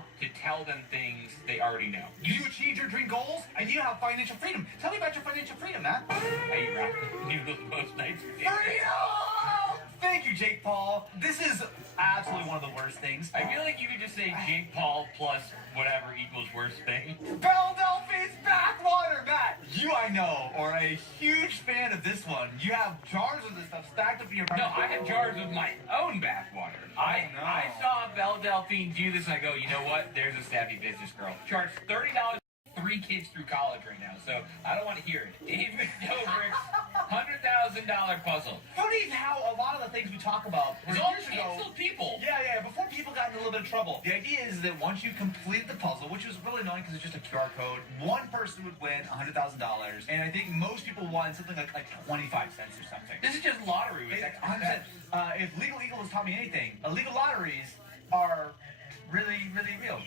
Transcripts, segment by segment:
law to tell them things they already know. You achieved your dream goals, and you have financial freedom. Tell me about your financial freedom, Matt. I eat ramen noodles most nights. Freedom! Thank you, Jake Paul. This is absolutely one of the worst things. I feel like you could just say Jake Paul plus whatever equals worst thing. Philadelphia's backwater, Matt. You, I know, are a huge fan of this one. You have jars of this stuff stacked up in your... No, I have jars of my own bathwater. I saw Belle Delphine do this, and I go, you know what? There's a savvy business girl. Charge $30, 3 kids through college right now, so I don't want to hear it. David Dobrik's $100,000 puzzle. Funny how a lot of the things we talk about It's all canceled people. Yeah, before people got in a little bit of trouble. The idea is that once you complete the puzzle, which is really annoying because it's just a QR code, one person would win $100,000, and I think most people won something like 25 cents or something. This is just lottery with extra steps. If Legal Eagle has taught me anything, illegal lotteries are really, really real.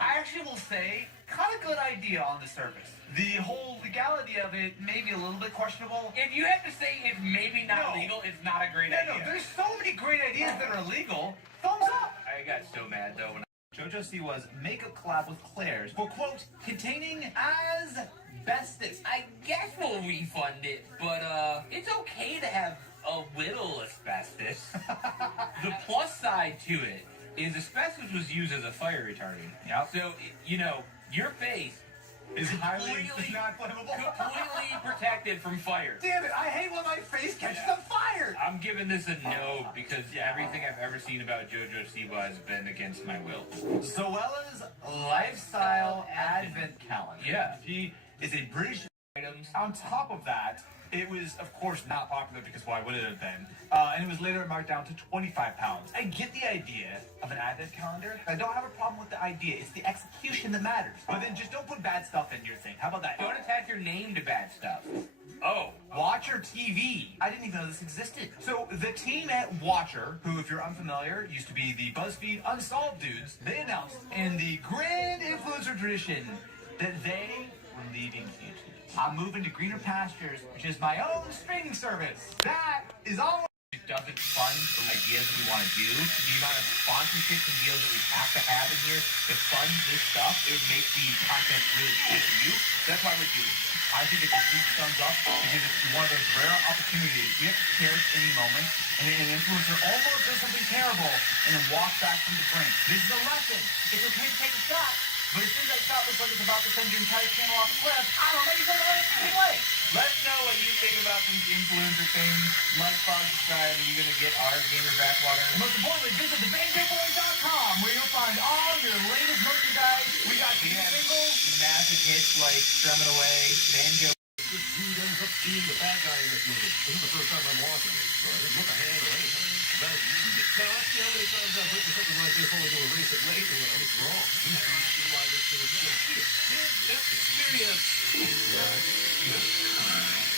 I actually will say, kind of good idea on the surface. The whole legality of it may be a little bit questionable. If you have to say it's maybe not legal, it's not a great idea. No, there's so many great ideas that are illegal. Thumbs up! I got so mad, though, when JoJo Siwa's makeup collab with Claire's for, quote, containing asbestos. I guess we'll refund it, but, it's okay to have a little asbestos. The plus side to it is asbestos was used as a fire retardant. Yep. So, you know, your face is completely not flammable. Completely protected from fire. Damn it, I hate when my face catches on fire. I'm giving this a no because everything I've ever seen about JoJo Siwa has been against my will. Zoella's lifestyle advent calendar. Yeah. She is a British items. On top of that, it was, of course, not popular because why would it have been? And it was later marked down to 25 pounds. I get the idea of an advent calendar. I don't have a problem with the idea. It's the execution that matters. But then just don't put bad stuff in your thing. How about that? Don't attach your name to bad stuff. Oh. Watcher TV. I didn't even know this existed. So the team at Watcher, who, if you're unfamiliar, used to be the BuzzFeed Unsolved dudes, they announced in the grand influencer tradition that they were leaving YouTube. I'm moving to greener pastures, which is my own streaming service. That is all. It doesn't fund the ideas that we want to do. The amount of sponsorships and deals that we have to have in here to fund this stuff, it makes the content really cool for you. That's why we're doing it. I think it's a huge thumbs up because it's one of those rare opportunities. We have to cherish any moment, and an influencer almost does something terrible and then walks back from the brink. This is a lesson. It's okay to take a shot. But as soon as that shot looks like it's about to send your entire channel off the cliff, I don't know, maybe go the right way. Let us know what you think about these influencer things. Like, follow, subscribe, and you're going to get our gamer backwater. And most importantly, visit thebanjoboy.com where you'll find all your latest merchandise. We got singles, massive hits like Strumming Away, Banjo. This dude ends up being the bad guy in this movie. This is the first time I'm watching it, so I didn't look ahead or anything. Now, ask me how many times I've written something like this only to erase it later when I was wrong. Why this thing is so experience.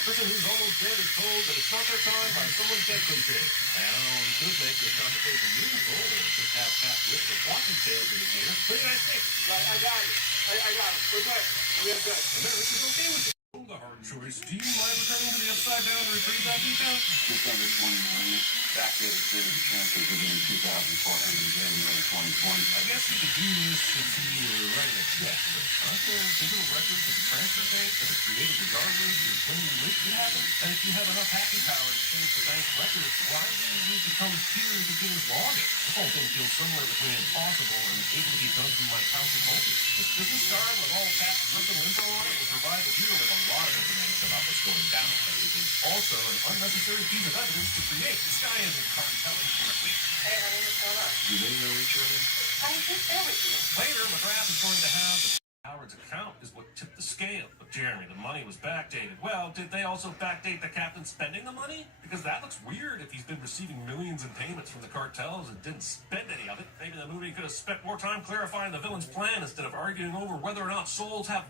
Person who's almost dead is told that it's not their time by someone dead from dead. Now, we could make this conversation meaningful or just have Pat with the quantum tales in his ear. What do you guys think? I got it. I got it. We're good. We're good. America's okay with you. The hard choice. Do you mind returning to the upside down to retrieve that detail? Just under 20 million. Backdated bidding transfer beginning 2004 ending January 2020. I guess you could do this if you were writing a check, but aren't there digital records of the transfer bank that are created regardless of when you wish to happen? And if you have enough hacking power to change the bank's records, why do you need to come here to get us logging? This whole thing feels somewhere between impossible and able to be done from my couch at home. This business card with all tax personal info on it will provide the viewer with a lot of information about what's going down, but it is also an unnecessary piece of evidence to create. This guy isn't cartelling for a week. Hey, honey, what's going on? Do they know each other? I'm just there with you. Later, McGrath is going to have Howard's account is what tipped the scale. But Jeremy, the money was backdated. Well, did they also backdate the captain spending the money? Because that looks weird if he's been receiving millions in payments from the cartels and didn't spend any of it. Maybe the movie could have spent more time clarifying the villain's plan instead of arguing over whether or not souls have.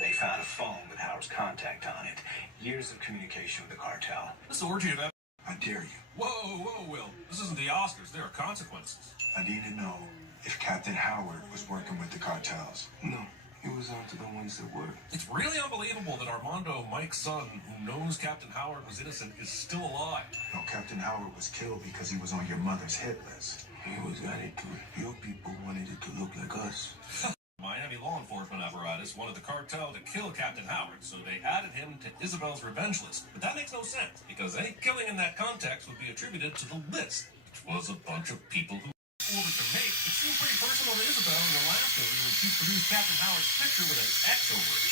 They found a phone with Howard's contact on it. Years of communication with the cartel. This orgy of. I dare you. Whoa, Will. This isn't the Oscars. There are consequences. I need to know if Captain Howard was working with the cartels. No, he was onto the ones that were. It's really unbelievable that Armando, Mike's son, who knows Captain Howard was innocent, is still alive. No, Captain Howard was killed because he was on your mother's hit list. He was added to it. Your people wanted it to look like Randomness wanted the cartel to kill Captain Howard, so they added him to Isabel's revenge list. But that makes no sense, because any killing in that context would be attributed to the list, which was a bunch of people who ordered to make. It seemed pretty personal to Isabel in the last movie when she produced Captain Howard's picture with an X over it.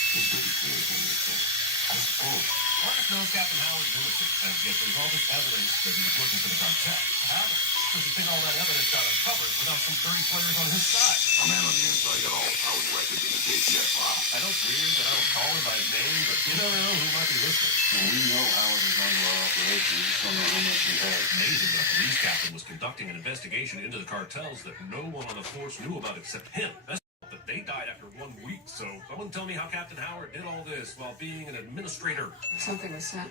Marcus knows Captain Howard's innocent, and yet there's all this evidence that he was working for the cartel. How does he think all that evidence got uncovered without some dirty players on his side? A man on the inside got all Howard's records in the KCS file. I know it's weird that I don't call him by his name, but you never know who might be listening. Well, we know Howard is under our operation. We just don't know how much he has. Amazing that the police captain was conducting an investigation into the cartels that no one on the force knew about except him. That's that they died after 1 week, so someone tell me how Captain Howard did all this while being an administrator. Something was sent.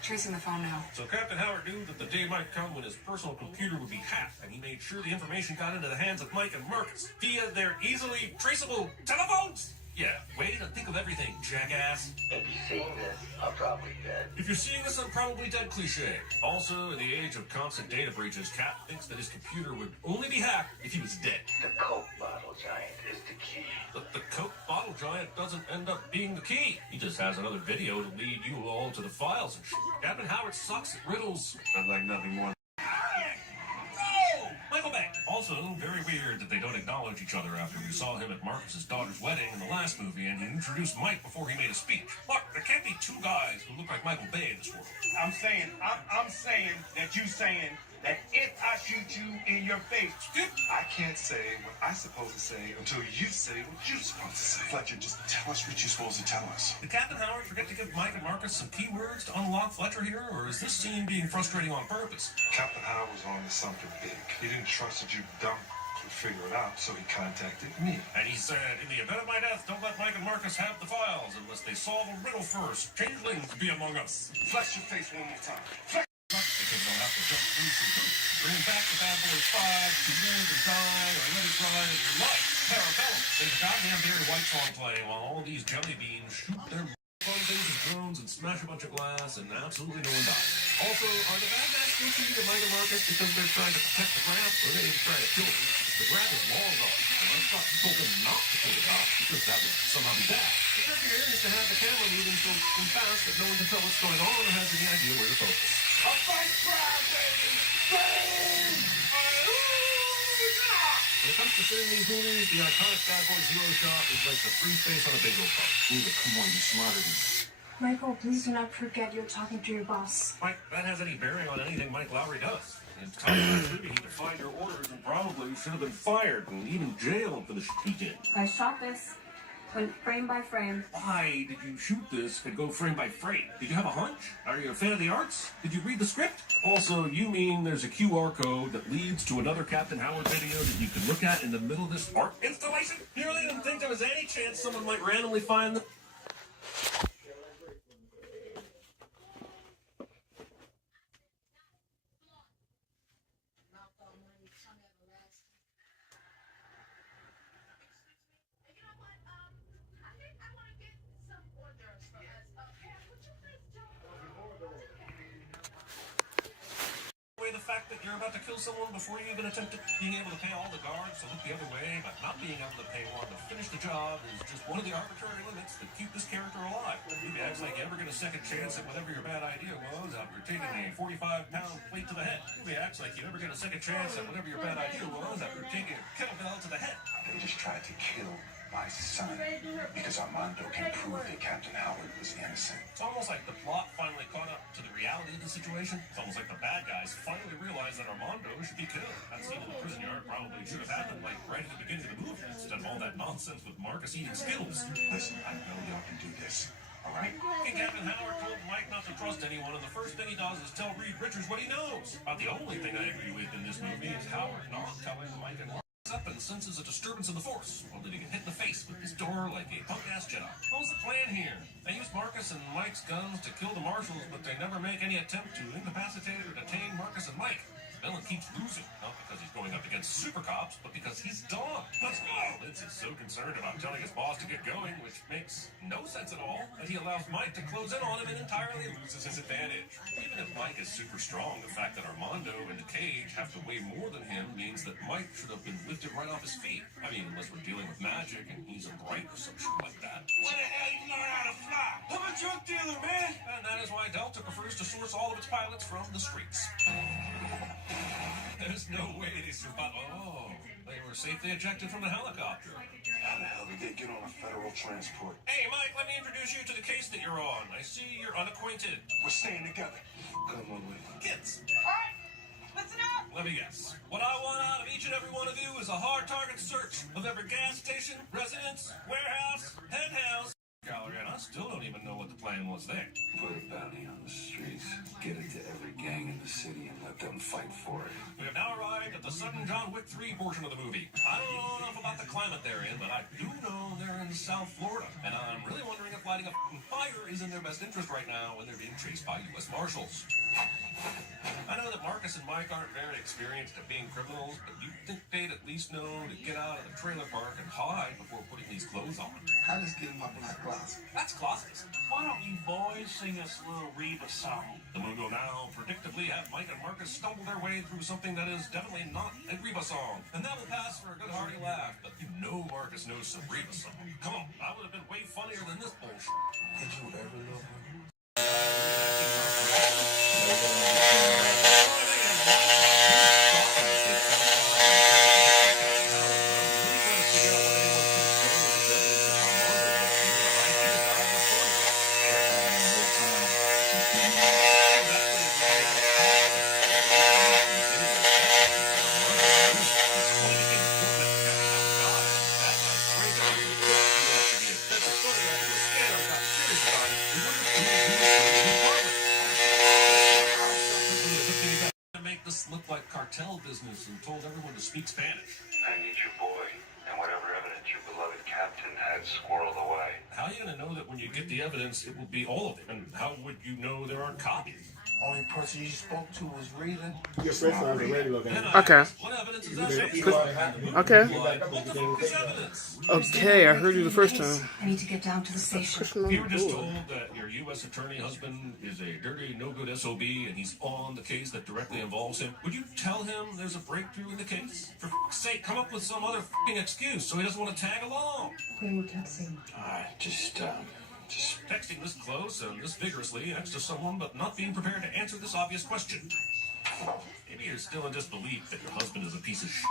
Tracing the phone now. So Captain Howard knew that the day might come when his personal computer would be hacked, and he made sure the information got into the hands of Mike and Marcus via their easily traceable telephones. Yeah, way to think of everything, jackass. If you're seeing this, I'm probably dead. If you're seeing this, I'm probably dead cliche. Also, in the age of constant data breaches, Cap thinks that his computer would only be hacked if he was dead. The Coke bottle giant is the key. But the Coke bottle giant doesn't end up being the key. He just has another video to lead you all to the files and shit. Captain Howard sucks at riddles. I'd like nothing more. Michael Bay. Also, very weird that they don't acknowledge each other after we saw him at Marcus's daughter's wedding in the last movie, and he introduced Mike before he made a speech. Look, there can't be two guys who look like Michael Bay in this world. I'm saying that you saying that if I shoot you in your face, I can't say what I'm supposed to say until you say what you're supposed to say. Fletcher, just tell us what you're supposed to tell us. Did Captain Howard forget to give Mike and Marcus some keywords to unlock Fletcher here, or is this scene being frustrating on purpose? Captain Howard was on to something big. He didn't trust that you dumb could figure it out, so he contacted me. And he said, in the event of my death, don't let Mike and Marcus have the files unless they solve a riddle first. Changelings be among us. Flex your face one more time. Because they'll have to jump through some hoops. Bring back the Bad Boys 5, to live or die, or let it ride in your life. Parabellum. There's a goddamn Barry White song playing while all these jelly beans shoot their fun things with drones and smash a bunch of glass, and absolutely no one dies. Also, are the bad guys still shooting at Mike and Marcus because they're trying to protect the graph, or they trying to kill them? The graph is long gone, and I thought you told them not to kill the cop because that would somehow be bad. The trick here is to have the camera moving so fast that no one can tell what's going on or has any idea where to focus. a fight crowd, baby! Bang! When it comes to fitting these movies, the iconic Bad Boys Zero shot is like the free space on a bingo card. Come on, you're smarter than this. Michael, please do not forget you're talking to your boss. Mike, that has any bearing on anything Mike Lowry does. In time he defied your orders and probably should have been fired and even jailed for the shit he did. I shot this, went frame by frame. Why did you shoot this and go frame by frame? Did you have a hunch? Are you a fan of the arts? Did you read the script? Also, you mean there's a QR code that leads to another Captain Howard video that you can look at in the middle of this art installation? You really didn't think there was any chance someone might randomly find them? The fact that you're about to kill someone before you even attempted being able to pay all the guards to look the other way, but not being able to pay one to finish the job is just one of the arbitrary limits that keep this character alive. Maybe acts like you ever get a second chance at whatever your bad idea was after taking a 45-pound plate to the head. Maybe acts like you never get a second chance at whatever your bad idea was after taking a kettlebell to the head. They just tried to kill my son because Armando can prove that Captain Howard was innocent. It's almost like the plot finally caught up to the reality of the situation. It's almost like the bad guys finally realized that Armando should be killed. That scene in the prison yard probably should have happened like right at the beginning of the movie instead of all that nonsense with Marcus eating Skittles. Listen, I know y'all can do this, all right? Hey, Captain Howard told Mike not to trust anyone, and the first thing he does is tell Reed Richards what he knows. About the only thing I agree with in this movie is Howard not telling Mike and Marcus up and senses a disturbance in the force. Well, did he get hit in the face with his door like a punk-ass Jedi? What was the plan here? They used Marcus and Mike's guns to kill the marshals, but they never make any attempt to incapacitate or detain Marcus and Mike. The villain keeps losing, not because he's going up against super cops, but because he's dumb. Let's go! Vince is so concerned about telling his boss to get going, which makes no sense at all, that he allows Mike to close in on him and entirely loses his advantage. Even if Mike is super strong, the fact that Armando and the cage have to weigh more than him means that Mike should have been lifted right off his feet. I mean, unless we're dealing with magic and he's a bright or some shit like that. Where the hell you learn how to fly? I'm a drug dealer, man. And that is why Delta prefers to source all of its pilots from the streets. There's no way they survived. Oh, they were safely ejected from the helicopter. How the hell did they get on a federal transport? Hey, Mike, let me introduce you to the case that you're on. I see you're unacquainted. We're staying together. Come on with it. Kids, Alright, listen up! let me guess. What I want out of each and every one of you is a hard target search of every gas station, residence, warehouse, hen house, gallery, and I still don't even know what the plan was there. Put a bounty on the streets, get it to every gang in the city, and let them fight for it. We have now arrived at the sudden John Wick 3 portion of the movie. I don't know enough about the climate they're in, but I do know they're in South Florida. And I'm really wondering if lighting a fire is in their best interest right now when they're being chased by U.S. Marshals. I know that Marcus and Mike aren't very experienced at being criminals, but you'd think they'd at least know to get out of the trailer park and hide before putting these clothes on. How does get my black closet? That's closet. Why don't you boys sing us a little Reba song? The mood will now predictably have Mike and Marcus stumble their way through something that is definitely not a Reba song. And that will pass for a good hearty laugh, but you know Marcus knows some Reba song. Come on, that would have been way funnier than this bullshit. Did you ever love her? Looked like cartel business and told everyone to speak Spanish. I need your boy, and whatever evidence your beloved captain had squirreled away. How are you going to know that when you get the evidence, it will be all of it? And how would you know there aren't copies? Only person you spoke to was Rita. Your friend sounds radio guy. Okay. What evidence is that? Okay. What the fuck is evidence? Okay, I heard you the first time. I need to get down to the station. You were just told that your U.S. attorney husband is a dirty, no-good SOB, and he's on the case that directly involves him. Would you tell him there's a breakthrough in the case? For f***'s sake, come up with some other f***ing excuse so he doesn't want to tag along. Who are you texting? Just Texting this close and this vigorously next to someone, but not being prepared to answer this obvious question. Maybe you're still in disbelief that your husband is a piece of shit.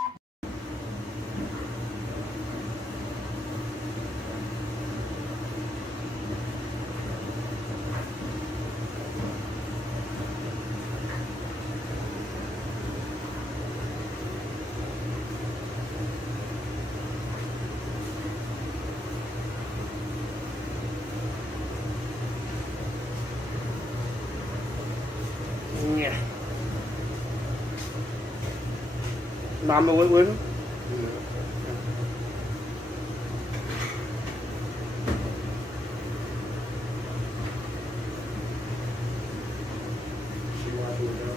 Yeah. Mama went with him? She watching the dog.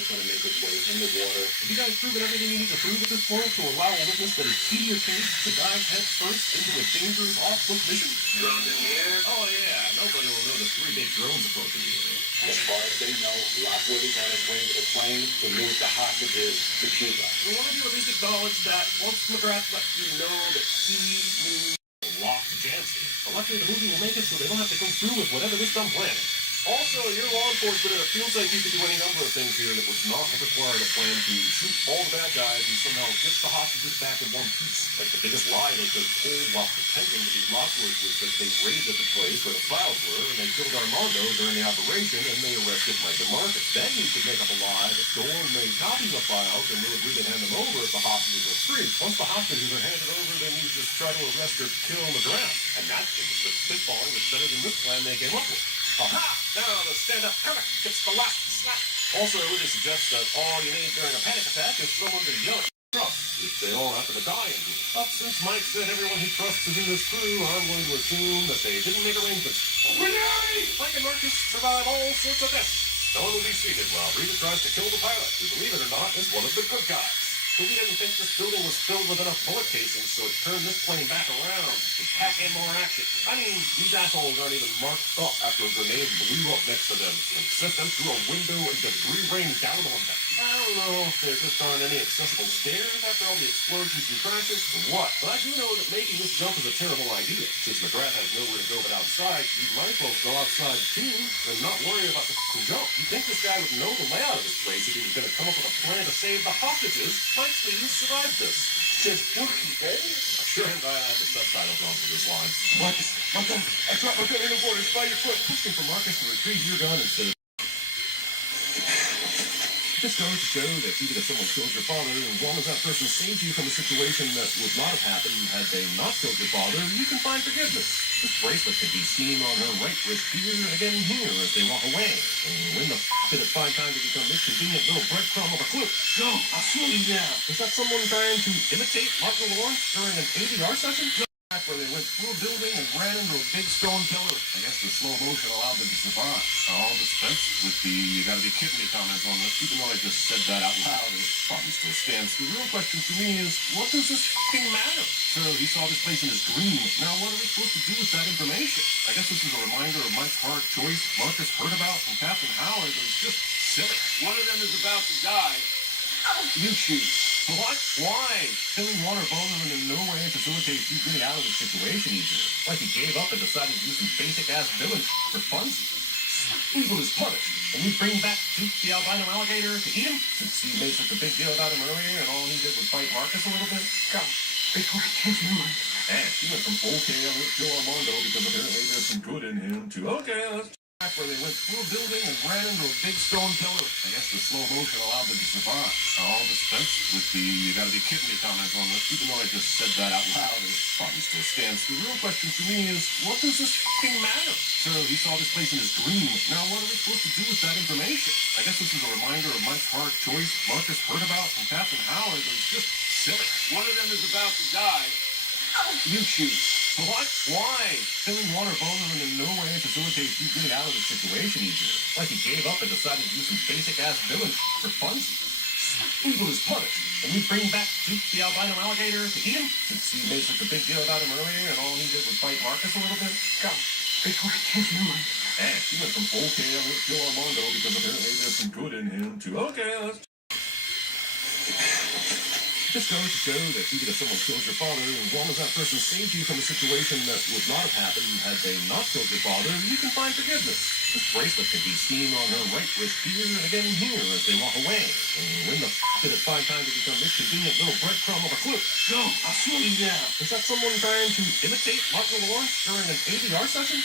it's going to make its way in the water. Have you guys proven everything you need to prove at this point to allow a witness that is key to your case to dive head first into a dangerous off-book mission? Drone in the air. Oh yeah, nobody will notice 3 big drones approaching the area. As far as they know, Lockwood is on his way to the plane to move the hostages to Cuba. Will one of you at least acknowledge that once McGrath let you know that he means locked Jansen? But luckily the movie will make it so they don't have to go through with whatever this dumb plan is. Also, you're law enforcement, and it feels like you could do any number of things here that would not require a plan to shoot all the bad guys and somehow get the hostages back in one piece. Like the biggest lie they could have told while pretending to be Lockwood was that they raided the place where the files were, and they killed Armando during the operation, and they arrested Mike and Marcus. Then you could make up a lie that Dorn made copies of files and will agree to hand them over if the hostages are free. Once the hostages are handed over, then you just try to arrest or kill McGrath. And that thing was spitballing was better than this plan they came up with. Aha! Now the stand-up comic gets the last slap. Also, it suggests that all you need during a panic attack is someone to yell at trust, if they all happen to die in here. But since Mike said everyone he trusts is in this crew, I'm going to assume that they didn't make arrangements. Renee! Mike and Marcus survive all sorts of deaths. No one will be seated while Rita tries to kill the pilot, who, believe it or not, is one of the good guys. Movie didn't think this building was filled with enough bullet casings, so it turned this plane back around to pack in more action. I mean, these assholes aren't even marked up after a grenade blew up next to them and sent them through a window and debris rained down on them. I don't know if there just aren't any accessible stairs after all the explosions and crashes or what, but I do know that making this jump is a terrible idea. Since McGrath has nowhere to go but outside, you might as well go outside too and not worry about the jump. You'd think this guy would know the layout of this place if he was going to come up with a plan to save the hostages. Please survive this. Says Dookie, baby. I'm sure I'm glad I had the subtitles on for this line. Marcus, my gun. I dropped my gun in the water. It's by your foot. Pushing for Marcus to retrieve your gun instead of... This goes to show that even if someone kills your father, as long as that person saved you from a situation that would not have happened had they not killed your father, you can find forgiveness. This bracelet can be seen on her right wrist here and again here as they walk away. And when the did it find time to become this convenient little breadcrumb of a clue? Go, I'll slow you down. Is that someone trying to imitate Michael Lawrence during an ADR session? Where they went through a building and ran into a big stone pillar. I guess the slow motion allowed them to survive. I'll dispense with the you gotta be kidding me comments on this, even though I just said that out loud. It probably still stands. The real question for me is, what does this f***ing matter? So he saw this place in his dream. Now what are we supposed to do with that information? I guess this is a reminder of Mike's hard choice Marcus heard about from Captain Howard. It was just silly. One of them is about to die. You choose. What? Why? Killing water Bowman in no way facilitates you getting out of the situation easier. Like he gave up and decided to do some basic-ass villain for funsies. Evil is punished, and we bring back Duke the albino alligator to eat him, since he made such a big deal about him earlier, and all he did was fight Marcus a little bit. Come, before I change your mind. And he went from okay, I'm gonna kill Armando because apparently there's some good in him, to okay, let's where they went through a building and ran into a big stone pillar. I guess the slow motion allowed them to survive. I'll dispense with the you gotta be kidding me comments on this, even though I just said that out loud. It probably still stands. The real question for me is, what does this f***ing matter? So he saw this place in his dream. Now what are we supposed to do with that information? I guess this is a reminder of Mike's hard choice Marcus heard about from Captain Howard. It was just silly. One of them is about to die. You choose. What? Why? Killing water Bowman in no way facilitates you getting out of the situation easier. Like he gave up and decided to do some basic-ass villain for funsies. Evil is punished, and we bring back Duke the albino alligator to eat him, since he made such a big deal about him earlier, and all he did was fight Marcus a little bit. Come, before I change your mind. And he went from okay, I'm gonna kill Armando because apparently there's some good in him, to okay, let's... This goes to show that even if someone kills your father, as long as that person saved you from a situation that would not have happened had they not killed your father, you can find forgiveness. This bracelet can be seen on her right wrist here and again here as they walk away. And when the did it find time to become this convenient little breadcrumb of a clue? Go, I'll slow you down. Is that someone trying to imitate Michael Lawrence during an ADR session?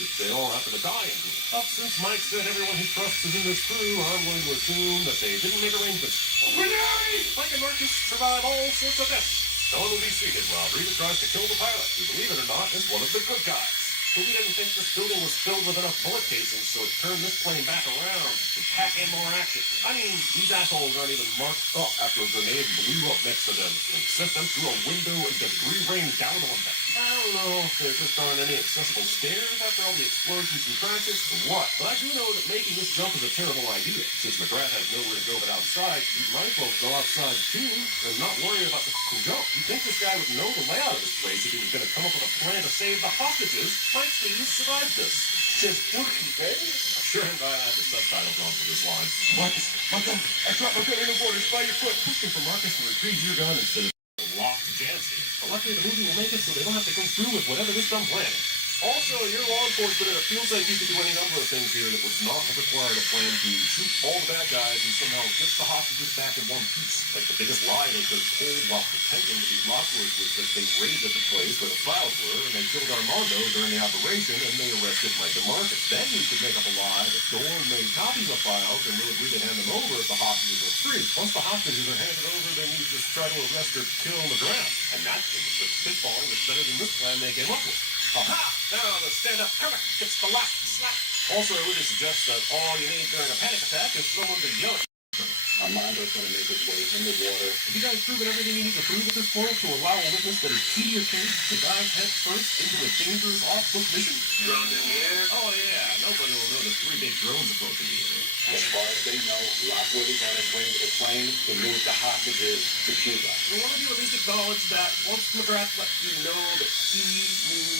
If they all happen to die in here. But since Mike said everyone he trusts is in this crew, I'm going to assume that they didn't make arrangements. Renee! Mike and Marcus survive all sorts of deaths. No one will be seated while Rita tries to kill the pilot, who, believe it or not, is one of the good guys. Movie didn't think this building was filled with enough bullet casings, so it turned this plane back around to pack in more action. I mean, these assholes aren't even marked up after a grenade blew up next to them and sent them through a window and debris rained down on them. I I don't know if there just aren't any accessible stairs after all the explosions in practice or what, but I do know that making this jump is a terrible idea. Since McGrath has nowhere to go but outside, you might as well go outside too and not worry about the jump. You'd think this guy would know the layout of this place if he was going to come up with a plan to save the hostages. Might please survive this. Just dookie, baby. Sure, and I have the subtitles on for this line. Marcus, my gun. I dropped my gun in the water. It's by your foot. Pushing for Marcus to retrieve your gun instead of locked Jancy. But luckily the movie will make it so they don't have to go through with whatever this dumb plan is. Also, you're law enforcement, and it feels like you could do any number of things here that would not have required a plan to shoot all the bad guys and somehow get the hostages back in one piece. Like the biggest lie they could have told while pretending to be Lockwood was that they raided the place where the files were, and they killed Armando during the operation, and they arrested Mike DeMarcus. Then you could make up a lie that Dorn made copies of files and would agree to hand them over if the hostages were free. Once the hostages are handed over, then you just try to arrest or kill McGrath. And that thing was spitballing is better than this plan they came up with. Aha! Now the stand-up comic gets the last slap. Also, I would suggest that all you need during a panic attack is someone to yell at. Armando's gonna make his way in the water. Have you guys proven everything you need to prove at this point to allow a witness that is key to your case to dive head first into a dangerous off-book mission? Drone in the air. Oh yeah, nobody will know the 3 big drones approaching the area. As far as they know, Lockwood is on his way to the plane to move the hostages to Cuba. So one of you at least acknowledge that once McGrath let you know that he knew